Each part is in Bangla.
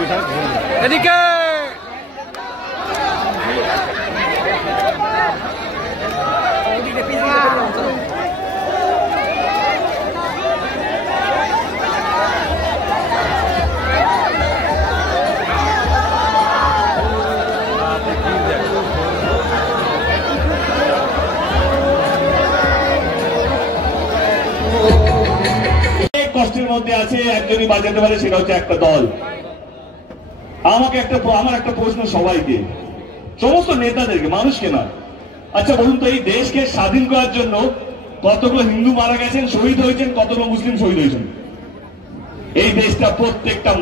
এদিকে কষ্টের মধ্যে আছে, একজনই বাজাতে পারে, সেটা হচ্ছে একটা দল। আমার একটা প্রশ্ন সবাইকে, সমস্ত নেতাদেরকে, মানুষকে না, আচ্ছা বলুন তো, এই দেশকে স্বাধীন করার জন্য কতগুলো হিন্দু মারা গেছেন, শহীদ হয়েছেন, কতগুলো মুসলিম শহীদ হয়েছেন? এই দেশটা প্রত্যেকটা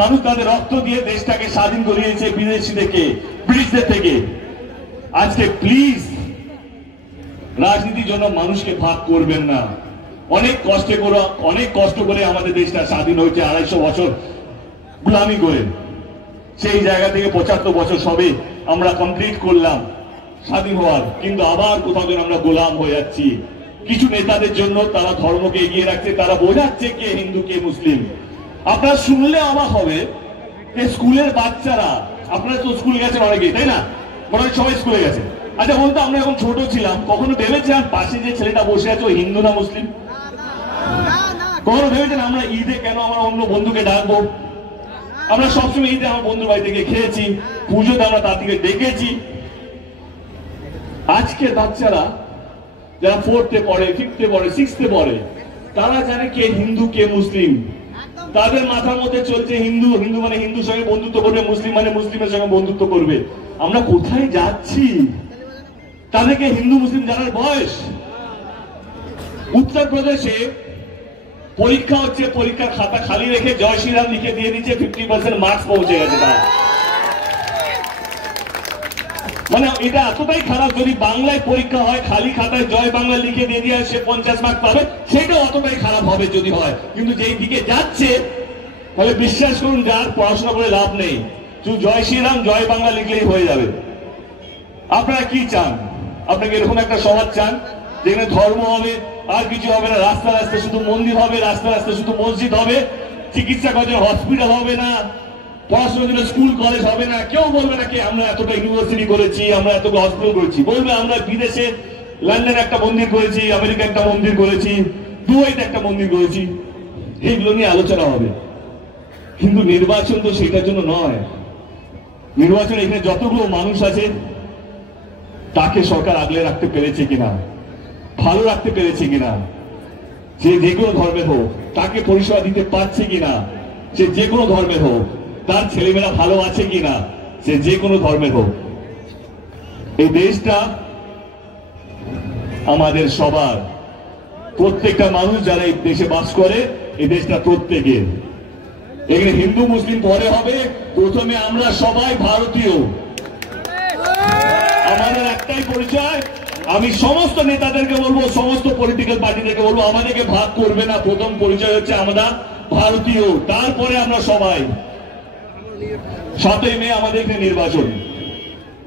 মানুষ তাদের রক্ত দিয়ে দেশটাকে স্বাধীন করিয়েছে বিদেশি থেকে, ব্রিটিশদের থেকে। আজকে প্লিজ রাজনীতির জন্য মানুষকে ভাগ করবেন না। অনেক কষ্ট করে আমাদের দেশটা স্বাধীন হয়েছে, 250 বছর গোলামি করে। সেই জায়গা থেকে 75 বছর সবে আমরা কমপ্লিট করলাম স্বাধীন হওয়ার, কিন্তু আবার কোথাও যেন আমরা গোলাম হয়ে যাচ্ছি কিছু নেতাদের জন্য। তারা ধর্মকে এগিয়ে রাখছে, তারা বোঝাচ্ছে কে হিন্দু কে মুসলিম। আপনারা শুনলে অবাক হবে যে স্কুলের বাচ্চারা, আপনারা তো স্কুল গেছেন অনেকেই, তাই না? মনে হয় সবাই স্কুলে গেছে। আচ্ছা বলতো, আমরা যখন ছোট ছিলাম কখনো ভেবেছিলাম পাশে যে ছেলেটা বসে আছে ও হিন্দু না মুসলিম? কখনো ভেবেছেন আমরা ঈদে কেন আমরা অন্য বন্ধুকে ডাকবো? আমরা সবসময় ঈদে আমার বন্ধুর বাড়ি থেকে খেয়েছি, পুজোতে আমরা তার থেকে ডেকেছি। আজকে বাচ্চারা যারা 4th-এ পড়ে, 5th-এ পড়ে, 6th-এ পড়ে, তারা জানে কে হিন্দু কে মুসলিম। তাদের মাথার মধ্যে চলছে হিন্দু মানে হিন্দুর সঙ্গে বন্ধুত্ব করবে, মুসলিম মানে মুসলিমের সঙ্গে বন্ধুত্ব করবে। আমরা কোথায় যাচ্ছি? তাদেরকে হিন্দু মুসলিম জানার বয়স। উত্তরপ্রদেশে পরীক্ষা হচ্ছে, পরীক্ষার খাতা খালি রেখে জয় শ্রীরাম লিখে দিয়ে দিচ্ছে, 50% মার্কস পৌঁছে গেছে তার। মানে এটা এতটাই খারাপ, যদি বাংলায় পরীক্ষা হয় খালি খাতায় জয় বাংলা লিখে দিয়ে দিয়ে সে 50 মার্ক পাবে, সেটাও অতটাই খারাপ হবে যদি হয়। কিন্তু যেই দিকে যাচ্ছে, তাহলে বিশ্বাস করুন যার পড়াশোনা করে লাভ নেই, শুধু জয় শ্রীরাম জয় বাংলা লিখলেই হয়ে যাবে। আপনারা কি চান? আপনাকে এরকম একটা সমাজ চান যেখানে ধর্ম হবে আর কিছু হবে না, রাস্তা রাস্তায় শুধু মন্দির হবে, রাস্তা রাস্তায় শুধু মসজিদ হবে, চিকিৎসা করার জন্য হসপিটাল হবে না, পড়াশোনার জন্য স্কুল কলেজ হবে না। কেউ বলবে না কি আমরা এতটা ইউনিভার্সিটি করেছি, আমরা এতটা হসপিটাল করেছি। বলবে আমরা বিদেশে লন্ডনে একটা মন্দির করেছি, আমেরিকা একটা মন্দির করেছি, দুবাইতে একটা মন্দির করেছি। এইগুলো নিয়ে আলোচনা হবে। কিন্তু নির্বাচন তো সেটার জন্য নয়। নির্বাচন এখানে যতগুলো মানুষ আছে তাকে সরকার আগলে রাখতে পেরেছে কিনা, ভালো রাখতে পেরেছে কিনা, সে যে কোনো ধর্মের হোক তাকে পরিষেবা দিতে পারছে কিনা, সে যে কোনো ধর্মের হোক তার ছেলেমেয়েরা ভালো আছে কিনা, সে যে কোনো ধর্মের হোক। এই দেশটা আমাদের সবার, প্রত্যেকটা মানুষ যারা এই দেশে বাস করে, এই দেশটা প্রত্যেকের। এখানে হিন্দু মুসলিম পরে হবে, প্রথমে আমরা সবাই ভারতীয়। আমাদের একটাই পরিচয়। আমি সমস্ত নেতাদেরকে বলবো, সমস্ত পলিটিক্যাল পার্টিদেরকে বলবো, আমাদেরকে ভাগ করবে না। প্রথম পরিচয় হচ্ছে আমরা ভারতীয়, তারপরে আমরা সবাই। 7ই মে আমাদের এখানে নির্বাচন।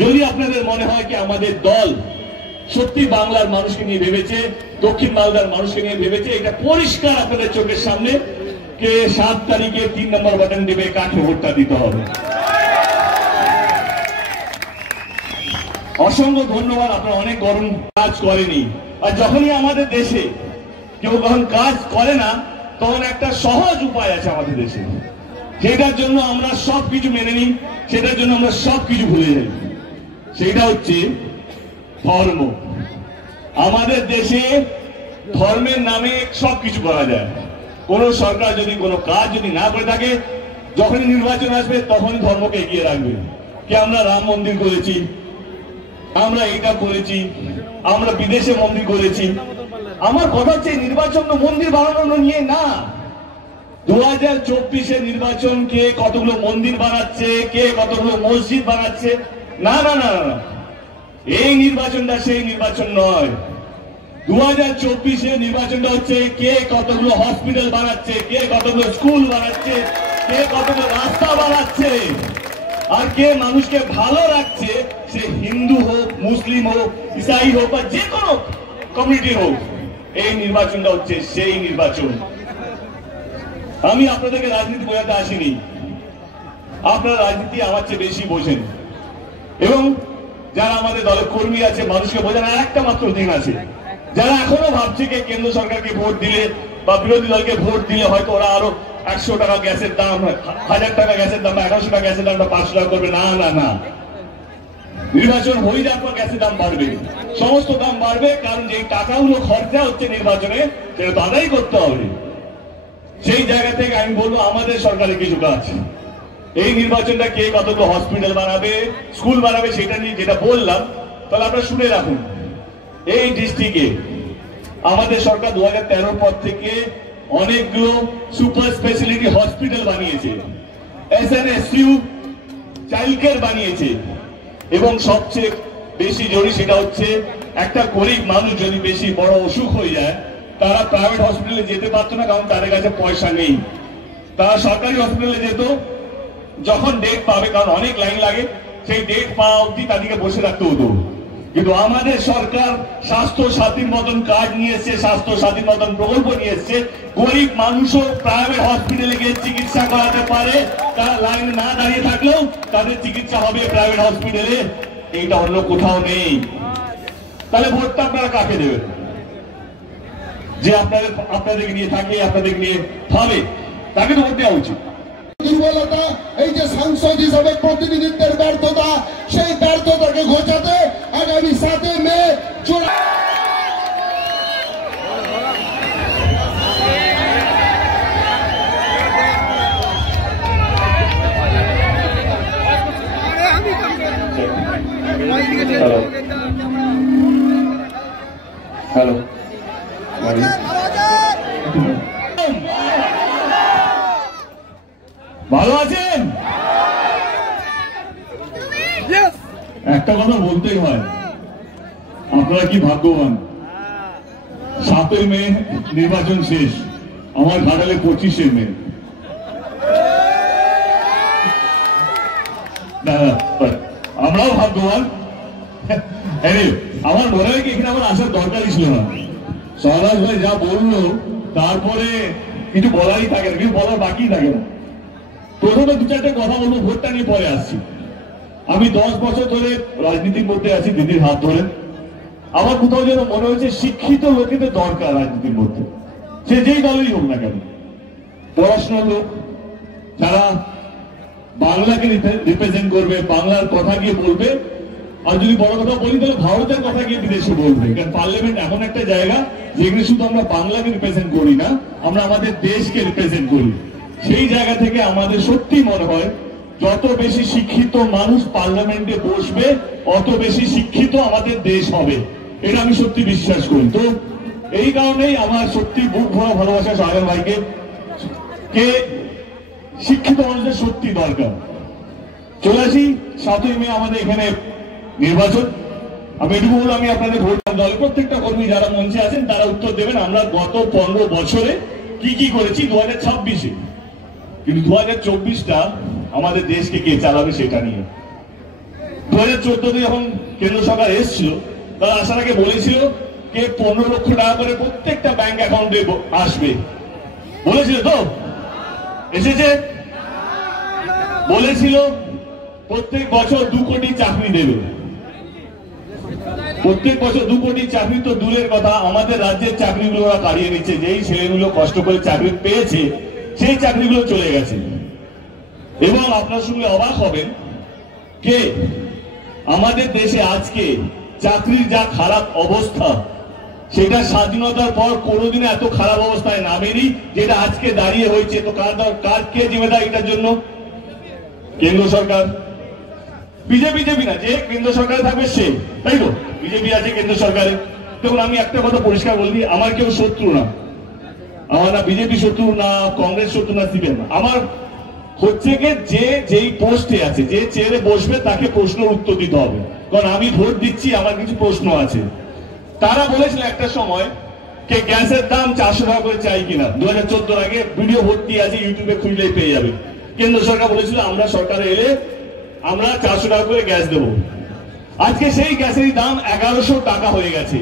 যদি আপনাদের মনে হয় কি আমাদের দল সত্যি বাংলার মানুষকে নিয়ে ভেবেছে, দক্ষিণ বাংলার মানুষকে নিয়ে ভেবেছে, এটা পরিষ্কার আপনাদের চোখের সামনে। কে 7 তারিখে 3 নম্বর বাটন দেবে, কাকে ভোটটা দিতে হবে। অসংখ্য ধন্যবাদ। আপনারা অনেক গরম কাজ করেনি। আর যখনই আমাদের দেশে কেউ যখন কাজ করে না, তখন একটা সহজ উপায় আছে আমাদের দেশে, সেটার জন্য আমরা সবকিছু মেনে নিই, সেটার জন্য আমরা সবকিছু ভুলে যাই। সেটা হচ্ছে ধর্ম। আমাদের দেশে ধর্মের নামে সবকিছু করা যায়। কোন সরকার যদি কোনো কাজ যদি না করে থাকে, যখনই নির্বাচন আসবে তখনই ধর্মকে এগিয়ে রাখবে। কি আমরা রাম মন্দির করেছি, আমরা এটা করেছি, আমরা বিদেশে মন্দির করেছি। আমার কথা হচ্ছে নির্বাচন মন্দির বানানো নিয়ে না। 2024-এর নির্বাচন কে কতগুলো মন্দির বানাচ্ছে, কে কতগুলো মসজিদ বানাচ্ছে, না না না না, এই নির্বাচনটা সেই নির্বাচন নয়। 2024-এর নির্বাচনটা হচ্ছে কে কতগুলো হসপিটাল বানাচ্ছে, কে কতগুলো স্কুল বানাচ্ছে, কে কতগুলো রাস্তা বানাচ্ছে, আর কে মানুষকে ভালো রাখছে। সে হিন্দু হোক, মুসলিম হোক, ইসাই হোক বা যে কোনো কমিউনিটি হোক, এই নির্বাচনটা হচ্ছে সেই নির্বাচন। আমি আপনাদেরকে রাজনীতি বোঝাতে আসিনি, আপনারা রাজনীতি আমার চেয়ে বেশি বোঝেন। এবং যারা আমাদের দলের কর্মী আছে, মানুষকে বোঝানোর একটা মাত্র দিন আছে। যারা এখনো ভাবছে যে কেন্দ্র সরকারকে ভোট দিলে বা বিরোধী দলকে ভোট দিলে হয়তো ওরা আরো 100 টাকা গ্যাসের দাম, 1000 টাকা গ্যাসের দাম, 1100 টাকা গ্যাসের দামটা 500 টাকা করবে, না না না। নির্বাচন হয়ে যাওয়ার পর গ্যাসের দাম বাড়বে, সমস্ত দাম বাড়বে, কারণ যে টাকাগুলো খরচা হচ্ছে নির্বাচনে সেটা তো আদায় করতে হবে। সেই জায়গা থেকে আমি বলবো আমাদের সরকারের কিছু কাজ, এই নির্বাচনটা কে কতগুলো হসপিটাল বানাবে, স্কুল বানাবে, সেটা নিয়ে যেটা বললাম, তাহলে আপনারা শুনে রাখুন। এই ডিস্ট্রিক্টে আমাদের সরকার 2013 পর থেকে অনেকগুলো সুপার স্পেশালিটি হসপিটাল বানিয়েছে, SNSU চাইল্ড কেয়ার বানিয়েছে, এবং সবচেয়ে বেশি জরুরি সেটা হচ্ছে একটা গরিব মানুষ যদি বেশি বড় অসুখ হয়ে যায়, তারা প্রাইভেট হসপিটালে যেতে পারতো না, কারণ তাদের কাছে পয়সা নেই। তারা সরকারি হসপিটালে যেত, যখন ডেট পাবে, কারণ অনেক লাইন লাগে, সেই ডেট পাওয়া অব্দি তাদেরকে বসে রাখতে হতো। কিন্তু আমাদের সরকার স্বাস্থ্য সাথীর মতন কার্ড নিয়ে এসছে, স্বাস্থ্য সাথীর মতন প্রকল্প নিয়ে এসছে, গরিব মানুষও প্রাইভেট হসপিটালে গিয়ে চিকিৎসা করাতে পারে, তারা লাইনে না দাঁড়িয়ে থাকলেও তাদের চিকিৎসা হবে প্রাইভেট হসপিটালে। এইটা অন্য কোথাও নেই। তাহলে ভোটটা আপনারা কাকে দেবেন? যে আপনাদেরকে নিয়ে থাকে, আপনাদেরকে নিয়ে ভাবে, তাকে তো ভোট দেওয়া উচিত। দুর্বলতা, এই যে সাংসদ হিসাবে প্রতিনিধিত্বের ব্যর্থতা, সেই ব্যর্থতাকে ঘোচাতে আগামী 7 মে হ্যালো, ভালো আছেন? একটা কথা বলতেই হয়, আপনারা কি ভাগ্যবান। 7 মে নির্বাচন শেষ, আমার ঘাটালে 25 মে। আমরাও ভাগ্যবান। আমার মনে হয় কি এখানে আমার আসার দরকারই ছিল না। সরাজ ভাই যা বললো, তারপরে কিছু বলারই থাকে না, কিছু বলার বাকি থাকে না। প্রথমে 2-4টে কথা বলবো, ভোটটা নিয়ে পরে আসছি। আমি 10 বছর ধরে রাজনীতির মধ্যে আছি, দিদির হাত ধরে। আমার কোথাও যেন মনে হয়েছে শিক্ষিত লোকেদের দরকার রাজনীতির মধ্যে, সে যেই দলেরই হোক না কেন। পড়াশোনার লোক, যারা বাংলাকে রিপ্রেজেন্ট করবে, বাংলার কথা গিয়ে বলবে, আর যদি বড় কথা বলি তাহলে ভারতের কথা গিয়ে বিদেশে বলবে। কারণ পার্লামেন্ট এমন একটা জায়গা যেখানে শুধু আমরা বাংলাকে রিপ্রেজেন্ট করি না, আমরা আমাদের দেশকে রিপ্রেজেন্ট করি। সেই জায়গা থেকে আমাদের সত্যি মনে হয় যত বেশি শিক্ষিত মানুষ পার্লামেন্টে বসবে, অত বেশি শিক্ষিত আমাদের দেশ হবে, এটা আমি সত্যি বিশ্বাস করি। তো এই কারণেই আমার সত্যি বুক ভরা ভালোবাসা সায়ন ভাইকে, কে শিক্ষিত মানুষদের সত্যি দরকার। চলে আসি 7 মে আমাদের এখানে নির্বাচন। আমি এটুকু বলবো, আমি আপনাদের ভোট দলের প্রত্যেকটা কর্মী যারা মঞ্চে আছেন তারা উত্তর দেবেন আমরা গত 15 বছরে কি কি করেছি 2026-এ। কিন্তু 2024টা আমাদের দেশকে কে চালাবে সেটা নিয়ে। 2014-তে যখন কেন্দ্র সরকার এসেছিল, তারা আসার আগে বলেছিল কে 15 লক্ষ টাকা করে প্রত্যেকটা ব্যাংক অ্যাকাউন্টে আসবে, বলেছিল তো? এসেছে? বলেছিল প্রত্যেক বছর 2 কোটি চাকরি দেবে। প্রত্যেক বছর 2 কোটি চাকরি তো দূরের কথা, আমাদের রাজ্যের চাকরিগুলো ওরা কাড়িয়ে নিচ্ছে। যেই ছেলেগুলো কষ্ট করে চাকরি পেয়েছে সেই চাকরিগুলো চলে গেছে। এবং আপনার সঙ্গে অবাক হবেন কে আমাদের দেশে আজকে চাকরির যা খারাপ অবস্থা, সেটা স্বাধীনতার পর কোনোদিন এত খারাপ অবস্থায় নামেনি যেটা আজকে দাঁড়িয়ে হয়েছে। তো কার কে জিম্মেদার এটার জন্য? কেন্দ্র সরকার। বিজেপি না, যে কেন্দ্র সরকারে থাকবে সে, তাই তো? বিজেপি আছে কেন্দ্র সরকারে। দেখুন, আমি একটা কথা পরিষ্কার বলি, আমার কেউ শত্রু না, আমার না বিজেপি শত্রু, না কংগ্রেস শত্রু, না সিপিএম। আমার হচ্ছে কি, যে যেই পোস্টে আছে, যে চেয়ারে বসবে তাকে প্রশ্নের উত্তর দিতে হবে। কারণ আমি ভোট দিচ্ছি, আমার কিছু প্রশ্ন আছে। তারা বলেছিল একটা সময় কে গ্যাসের দাম 400 টাকা করে চাই কিনা, 2014 আগে ভিডিও ভর্তি আছে, ইউটিউবে খুঁজলেই পেয়ে যাবে। কেন্দ্র সরকার বলেছিল আমরা সরকারে এলে আমরা 400 টাকা করে গ্যাস দেবো। আজকে সেই গ্যাসের দাম 1100 টাকা হয়ে গেছে।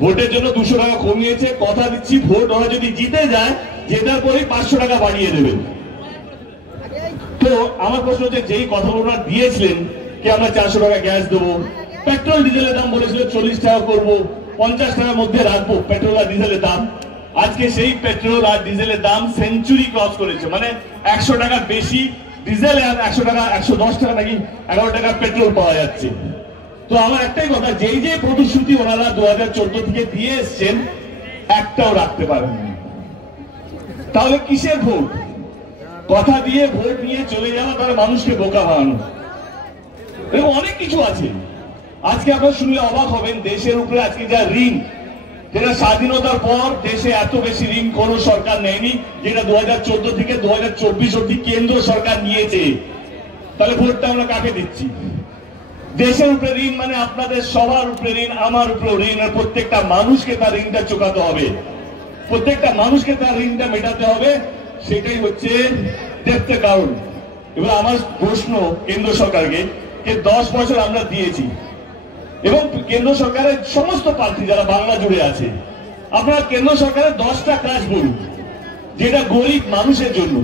ভোটের জন্য 200 টাকা কমিয়েছে। কথা দিচ্ছি, ভোট ওরা যদি জিতে যায় জেতার পরেই 500 টাকা বাড়িয়ে দেবেন। তো আমার প্রশ্ন হচ্ছে, যেই কথাগুলো ওনারা দিয়েছিলেন কি আমরা 400 টাকা গ্যাস দেবো, পেট্রোল ডিজেলের দাম বলেছিল 40 টাকা করবো, 50 টাকার মধ্যে রাখবো পেট্রোল আর ডিজেলের দাম, আজকে সেই পেট্রোল আর ডিজেলের দাম সেঞ্চুরি ক্রস করেছে। মানে 100 টাকা বেশি ডিজেল আর 100 টাকা 110 টাকা নাকি 11 টাকা পেট্রোল পাওয়া যাচ্ছে। তো আমার একটাই কথা, যেই যে প্রতিশ্রুতি ওনারা 2014 থেকে দিয়ে এসছেন একটাও রাখতে পারেননি, তাহলে কিসের ভোট? কথা দিয়ে ভোট নিয়ে চলে যাওয়া, তারা মানুষকে বোকা বানানো, এরকম অনেক কিছু আছে। আজকে আপনারা শুনলে অবাক হবেন, দেশের উপরে আজকে যা ঋণ, যেটা স্বাধীনতার পর দেশে এত বেশি ঋণ কোন সরকার নেয়নি, যেটা 2014 থেকে 2024 অব্দি কেন্দ্র সরকার নিয়েছে। তাহলে ভোটটা আমরা কাকে দিচ্ছি? দেশের উপরে ঋণ মানে আপনাদের সবার উপরে ঋণ, আমার উপরে ঋণ, আর প্রত্যেকটা মানুষকে তার ঋণটা চুকাতে হবে, প্রত্যেকটা মানুষকে তার ঋণটা মেটাতে হবে। সেটাই হচ্ছে দেখতে কারণ। এবার আমার প্রশ্ন কেন্দ্র সরকারকে, যে 10 বছর আমরা দিয়েছি এবং কেন্দ্র সরকারের সমস্ত প্রার্থী যারা বাংলা জুড়ে আছে, আপনারা কেন্দ্র সরকারের 10টা কাজ বলুন যেটা গরিব মানুষের জন্য।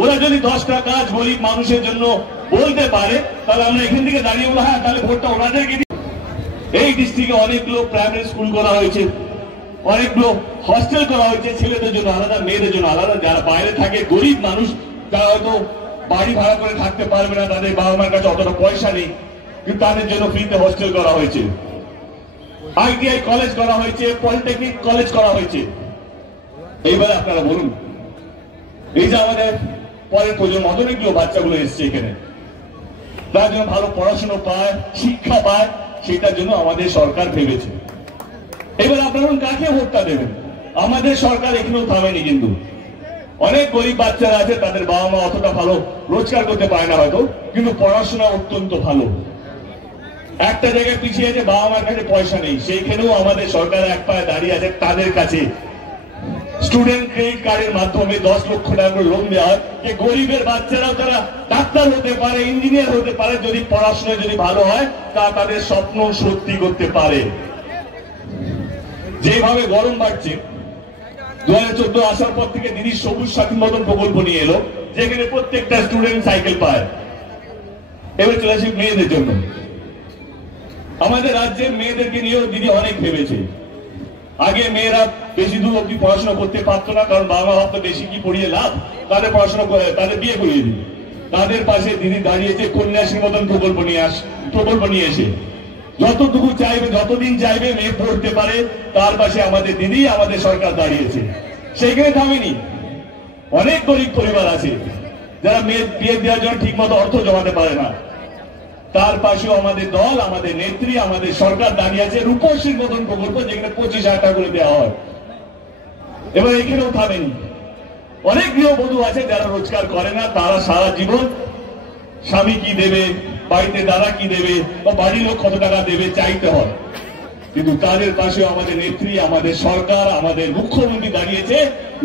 ওরা যদি 10টা কাজ গরিব মানুষের জন্য বলতে পারে, তাহলে আমরা এখান থেকে দাঁড়িয়ে বলবো হ্যাঁ তাহলে ভোটটা ওনাদেরকে দিই। এই ডিস্ট্রিক্টে অনেকগুলো প্রাইমারি স্কুল করা হয়েছে, অনেকগুলো হস্টেল করা হয়েছে, ছেলেদের জন্য আলাদা, মেয়েদের জন্য আলাদা। যারা বাইরে থাকে গরিব মানুষ, তারা হয়তো বাড়ি ভাড়া করে থাকতে পারবে না, তাদের বাবা মার কাছে অতটা পয়সা নেই, কিন্তু তাদের জন্য ফ্রিতে হস্টেল করা হয়েছে, ITI কলেজ করা হয়েছে, পলিটেকনিক কলেজ করা হয়েছে। এইবারে আপনারা বলুন, এই যে আমাদের পরের প্রজন্ম অনেকগুলো বাচ্চাগুলো এসছে এখানে, তারা যেন ভালো পড়াশোনা পায়, শিক্ষা পায়, সেটার জন্য আমাদের সরকার ভেবেছে। এবার আপনারা কাকে ভোটটা দেবেন? আমাদের সরকার এখানেও থামেনি, কিন্তু অনেক গরিব বাচ্চারা আছে, তাদের বাবা মা অতটা ভালো রোজগার করতে পারে না হয়তো, কিন্তু পড়াশোনা অত্যন্ত ভালো। একটা জায়গায় পিছিয়ে আছে, বাবা মার কাছে পয়সা নেই, সেইখানেও আমাদের সরকার এক পায়ে দাঁড়িয়ে আছে, তাদের কাছে স্টুডেন্ট ক্রেডিট কার্ডের মাধ্যমে 10 লক্ষ টাকা করে লোন দেওয়া হয়, যে গরিবের বাচ্চারাও তারা ডাক্তার হতে পারে, ইঞ্জিনিয়ার হতে পারে, যদি পড়াশোনা যদি ভালো হয়, তা তাদের স্বপ্ন সত্যি করতে পারে। যেভাবে গরম বাড়ছে, 2014 আসার পর থেকে দিদি সবুজ সাথী মতন প্রকল্প নিয়ে এলো, যেখানে প্রত্যেকটা স্টুডেন্ট সাইকেল পায়। এবার চলে আসি মেয়েদের জন্য। আমাদের রাজ্যে মেয়েদেরকে নিয়েও দিদি অনেক ভেবেছে। আগে মেয়েরা বেশি দূর অব্দি পড়াশোনা করতে পারতো না, কারণ বাবা মা ভাবতো বেশি কি পড়িয়ে লাভ, তাদের পড়াশোনা করে তাদের বিয়ে করিয়ে দিই। তাদের পাশে দিদি দাঁড়িয়েছে কন্যাশ্রী মতন প্রকল্প নিয়ে এসে, যতটুকু চাইবে, যতদিন চাইবে মেয়ে পড়তে পারে, তার পাশে আমাদের দিদি, আমাদের সরকার দাঁড়িয়েছে। সেইখানে থামেনি। অনেক গরিব পরিবার আছে যারা মেয়ে বিয়ে দেওয়ার জন্য ঠিক মতো অর্থ জমাতে পারে না, তার পাশেও আমাদের দল, আমাদের নেত্রী, আমাদের সরকার দাঁড়িয়ে আছে। রূপশ্রীর মতন প্রকল্প, যেখানে 25,000 টাকা করে দেওয়া হয়। এবার এখানেও থামেনি। অনেক গৃহবধূ আছে যারা রোজগার করে না, তারা সারা জীবন স্বামী কি দেবে, বাড়িতে দাদা কি দেবে, বা বাড়ির লোক কত টাকা দেবে চাইতে হয়, কিন্তু তাদের পাশেও আমাদের নেত্রী, আমাদের সরকার, আমাদের মুখ্যমন্ত্রী দাঁড়িয়েছে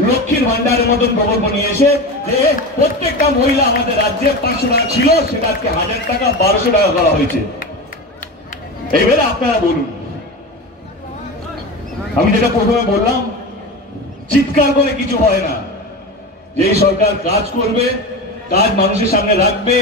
লক্ষ্মীর ভান্ডারের মতন প্রকল্প নিয়ে এসে, যে প্রত্যেকটা মহিলা আমাদের রাজ্যে 500 টাকা ছিল, সেটা আজকে 1000 টাকা 1200 টাকা করা হয়েছে। এইবারে আপনারা বলুন, আমি যেটা প্রথমে বললাম, চিৎকার করে কিছু হয় না। যে সরকার কাজ করবে, কাজ মানুষের সামনে রাখবে,